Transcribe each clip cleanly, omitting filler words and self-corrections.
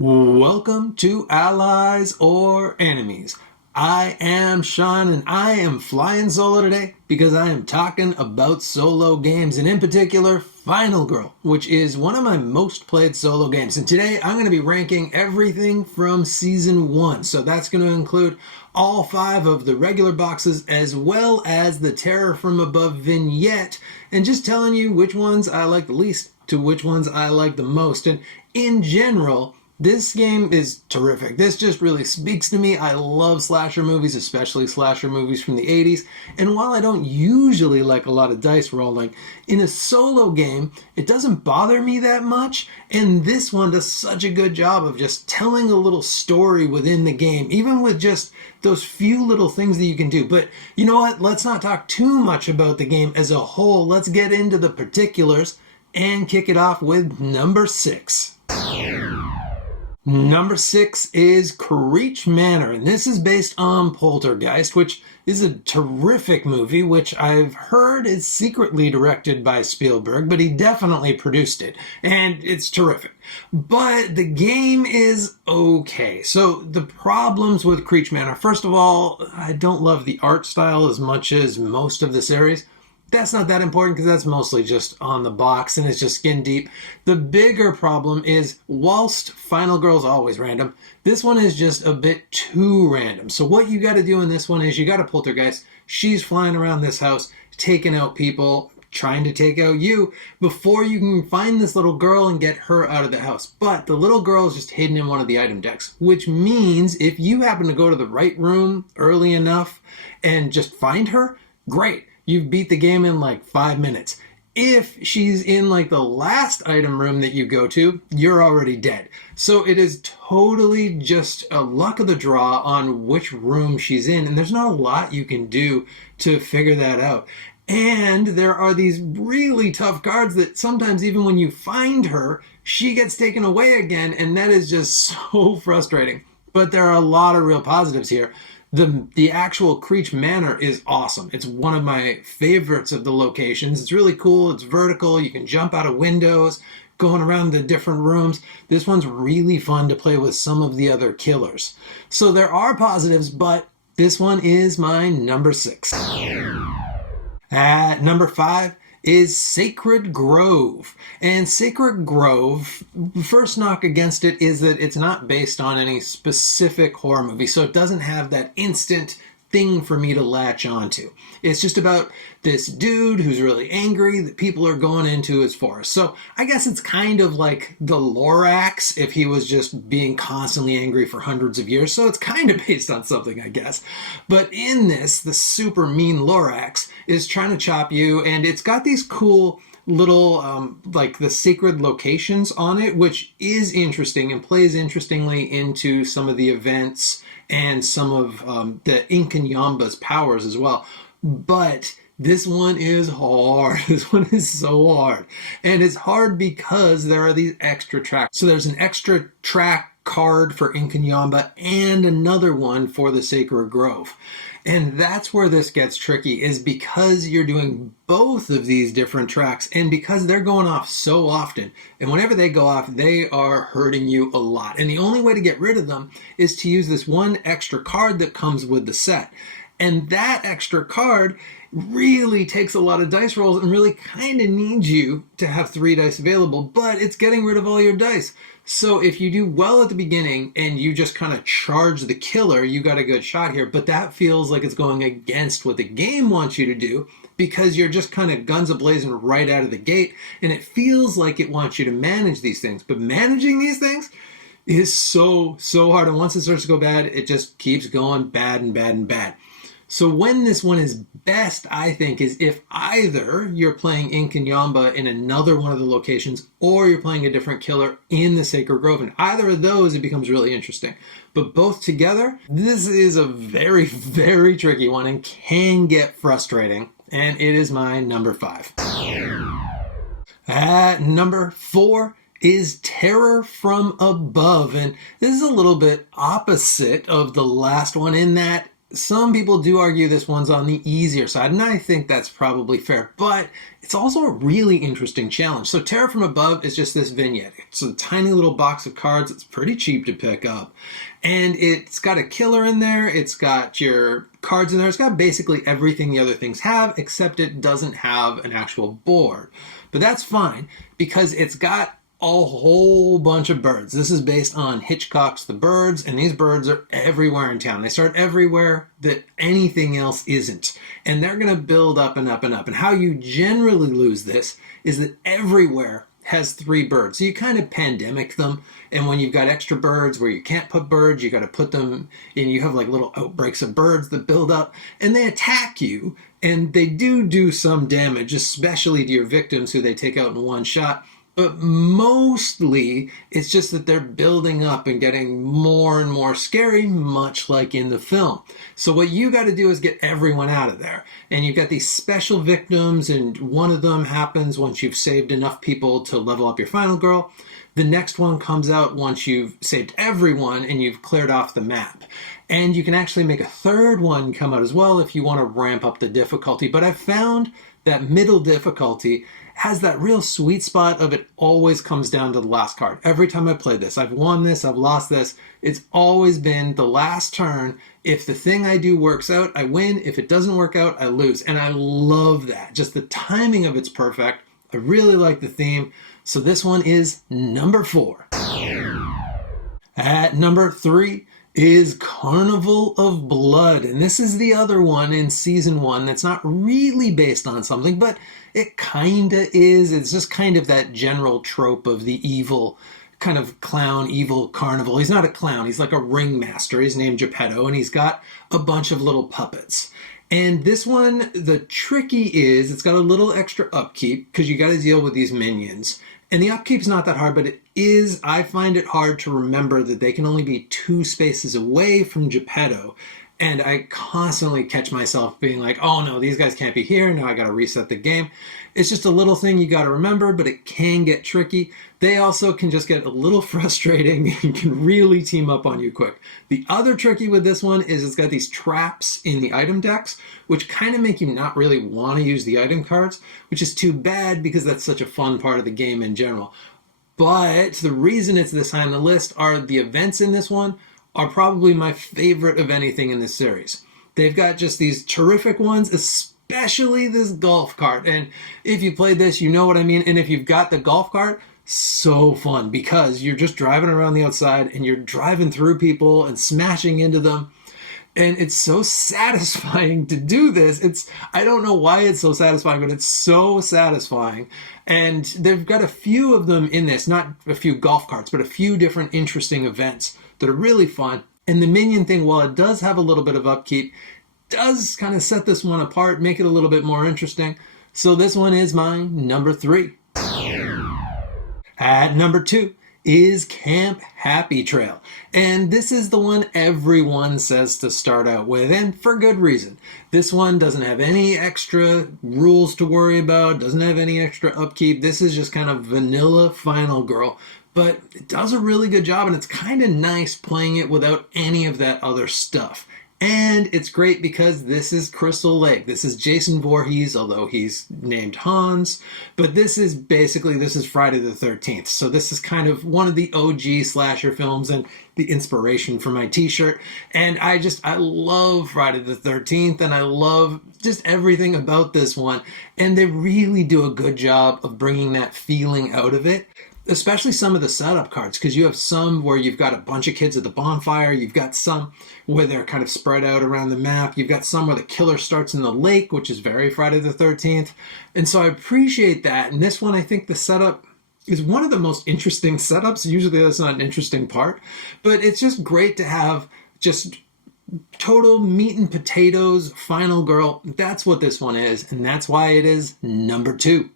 Welcome to Allies or Enemies. I am Sean and I am flying solo today because I am talking about solo games and in particular Final Girl, which is one of my most played solo games. And today I'm going to be ranking everything from Season 1. So that's going to include all 5 of the regular boxes as well as the Terror from Above vignette and just telling you which ones I like the least to which ones I like the most. And in general, this game is terrific. This just really speaks to me. I love slasher movies, especially slasher movies from the 80s. And while I don't usually like a lot of dice rolling, in a solo game, it doesn't bother me that much. And this one does such a good job of just telling a little story within the game, even with just those few little things that you can do. But you know what? Let's not talk too much about the game as a whole. Let's get into the particulars and kick it off with number 6. Number 6 is Creech Manor, and this is based on Poltergeist, which is a terrific movie, which I've heard is secretly directed by Spielberg, but he definitely produced it, and it's terrific. But the game is okay. So the problems with Creech Manor, first of all, I don't love the art style as much as most of the series. That's not that important because that's mostly just on the box and it's just skin deep. The bigger problem is, whilst Final Girl's always random, this one is just a bit too random. So what you got to do in this one is you got a poltergeist. She's flying around this house, taking out people, trying to take out you before you can find this little girl and get her out of the house. But the little girl is just hidden in one of the item decks, which means if you happen to go to the right room early enough and just find her, great. You've beat the game in like 5 minutes. If she's in like the last item room that you go to, you're already dead. So it is totally just a luck of the draw on which room she's in. And there's not a lot you can do to figure that out. And there are these really tough cards that sometimes even when you find her, she gets taken away again. And that is just so frustrating. But there are a lot of real positives here. The actual Creech Manor is awesome. It's one of my favorites of the locations. It's really cool. It's vertical. You can jump out of windows, going around the different rooms. This one's really fun to play with some of the other killers. So there are positives, but this one is my number 6. At number 5 is Sacred Grove. And Sacred Grove, first knock against it is that it's not based on any specific horror movie, so it doesn't have that instant thing for me to latch onto. It's just about this dude who's really angry that people are going into his forest. So I guess it's kind of like the Lorax if he was just being constantly angry for hundreds of years. So it's kind of based on something, I guess. But in this, the super mean Lorax is trying to chop you, and it's got these cool little like the sacred locations on it, which is interesting and plays interestingly into some of the events and some of the Inkinyamba's powers as well. But this one is hard. This one is so hard. And it's hard because there are these extra tracks. So there's an extra track card for Inkinyamba and another one for the Sacred Grove. And that's where this gets tricky, is because you're doing both of these different tracks and because they're going off so often. And whenever they go off, they are hurting you a lot. And the only way to get rid of them is to use this one extra card that comes with the set. And that extra card really takes a lot of dice rolls and really kind of needs you to have 3 dice available, but it's getting rid of all your dice. So if you do well at the beginning and you just kind of charge the killer, you got a good shot here. But that feels like it's going against what the game wants you to do because you're just kind of guns a-blazing right out of the gate. And it feels like it wants you to manage these things. But managing these things is so hard. And once it starts to go bad, it just keeps going bad and bad and bad. So when this one is best, I think, is if either you're playing Inkinyamba in another one of the locations or you're playing a different killer in the Sacred Grove. And either of those, it becomes really interesting. But both together, this is a very, very tricky one and can get frustrating. And it is my number 5. At number 4 is Terror from Above. And this is a little bit opposite of the last one in that some people do argue this one's on the easier side, and I think that's probably fair, but it's also a really interesting challenge. So Terror from Above is just this vignette. It's a tiny little box of cards. It's pretty cheap to pick up. And it's got a killer in there. It's got your cards in there. It's got basically everything the other things have, except it doesn't have an actual board. But that's fine because it's got a whole bunch of birds. This is based on Hitchcock's The Birds, and these birds are everywhere in town. They start everywhere that anything else isn't. And they're going to build up and up and up. And how you generally lose this is that everywhere has 3 birds. So you kind of pandemic them. And when you've got extra birds where you can't put birds, you got to put them in. You have like little outbreaks of birds that build up and they attack you. And they do some damage, especially to your victims who they take out in one shot. But mostly, it's just that they're building up and getting more and more scary, much like in the film. So what you got to do is get everyone out of there. And you've got these special victims, and one of them happens once you've saved enough people to level up your final girl. The next one comes out once you've saved everyone and you've cleared off the map. And you can actually make a third one come out as well if you want to ramp up the difficulty. But I've found that middle difficulty has that real sweet spot of it always comes down to the last card. Every time I played this, I've won this, I've lost this. It's always been the last turn. If the thing I do works out, I win. If it doesn't work out, I lose. And I love that. Just the timing of it's perfect. I really like the theme. So this one is number 4. At number 3 is Carnival of Blood. And this is the other one in season 1 that's not really based on something, but it kinda is. It's just kind of that general trope of the evil kind of clown, evil carnival. He's not a clown. He's like a ringmaster. He's named Geppetto, and he's got a bunch of little puppets. And this one, the tricky is it's got a little extra upkeep because you got to deal with these minions. And the upkeep's not that hard, but it is, I find it hard to remember that they can only be 2 spaces away from Geppetto. And I constantly catch myself being like, oh no, these guys can't be here. Now I got to reset the game. It's just a little thing you got to remember, but it can get tricky. They also can just get a little frustrating and can really team up on you quick. The other tricky with this one is it's got these traps in the item decks, which kind of make you not really want to use the item cards, which is too bad because that's such a fun part of the game in general. But the reason it's this high on the list are the events in this one are probably my favorite of anything in this series. They've got just these terrific ones, especially this golf cart. And if you played this, you know what I mean. And if you've got the golf cart, so fun because you're just driving around the outside and you're driving through people and smashing into them. And it's so satisfying to do this. I don't know why it's so satisfying, but it's so satisfying. And they've got a few of them in this, not a few golf carts, but a few different interesting events that are really fun. And the minion thing, while it does have a little bit of upkeep, does kind of set this one apart, make it a little bit more interesting. So this one is my number 3. At number 2 is Camp Happy Trail. And this is the one everyone says to start out with, and for good reason. This one doesn't have any extra rules to worry about, doesn't have any extra upkeep. This is just kind of vanilla Final Girl, but it does a really good job, and it's kind of nice playing it without any of that other stuff. And it's great because this is Crystal Lake. This is Jason Voorhees, although he's named Hans. But this is Friday the 13th. So this is kind of one of the OG slasher films and the inspiration for my t-shirt. And I love Friday the 13th, and I love just everything about this one. And they really do a good job of bringing that feeling out of it. Especially some of the setup cards, because you have some where you've got a bunch of kids at the bonfire, you've got some where they're kind of spread out around the map, you've got some where the killer starts in the lake, which is very Friday the 13th, and so I appreciate that. And this one, I think the setup is one of the most interesting setups. Usually that's not an interesting part, but it's just great to have just total meat and potatoes Final Girl. That's what this one is, and that's why it is number 2.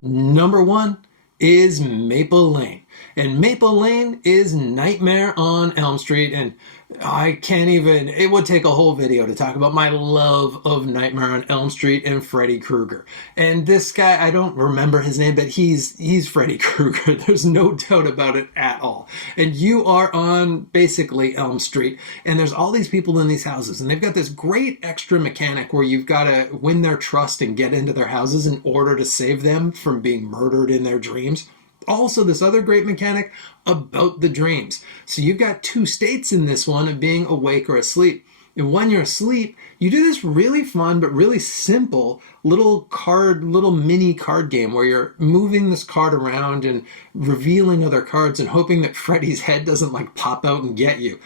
Number 1 is Maple Lane. And Maple Lane is Nightmare on Elm Street. And I can't even, it would take a whole video to talk about my love of Nightmare on Elm Street and Freddy Krueger. And this guy, I don't remember his name, but he's Freddy Krueger. There's no doubt about it at all. And you are on basically Elm Street, and there's all these people in these houses, and they've got this great extra mechanic where you've got to win their trust and get into their houses in order to save them from being murdered in their dreams. Also, this other great mechanic about the dreams. So you've got two states in this one of being awake or asleep. And when you're asleep, you do this really fun but really simple little mini card game where you're moving this card around and revealing other cards and hoping that Freddy's head doesn't like pop out and get you.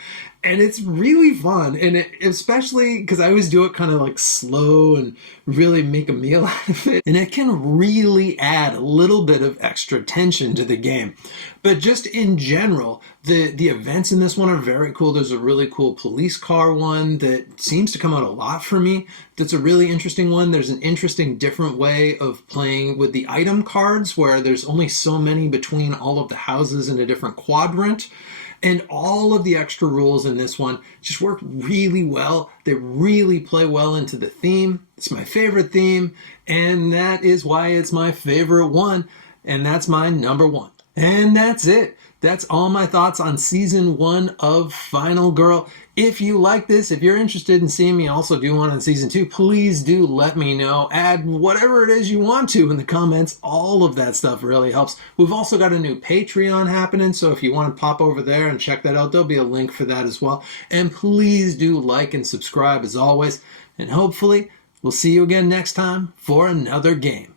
And it's really fun, and especially because I always do it kind of like slow and really make a meal out of it. And it can really add a little bit of extra tension to the game. But just in general, the events in this one are very cool. There's a really cool police car one that seems to come out a lot for me. That's a really interesting one. There's an interesting different way of playing with the item cards where there's only so many between all of the houses in a different quadrant. And all of the extra rules in this one just work really well. They really play well into the theme. It's my favorite theme, and that is why it's my favorite one, and that's my number one. And that's it. That's all my thoughts on season 1 of Final Girl. If you like this, if you're interested in seeing me also do one on season 2, please do let me know. Add whatever it is you want to in the comments. All of that stuff really helps. We've also got a new Patreon happening, so if you want to pop over there and check that out, there'll be a link for that as well. And please do like and subscribe as always. And hopefully, we'll see you again next time for another game.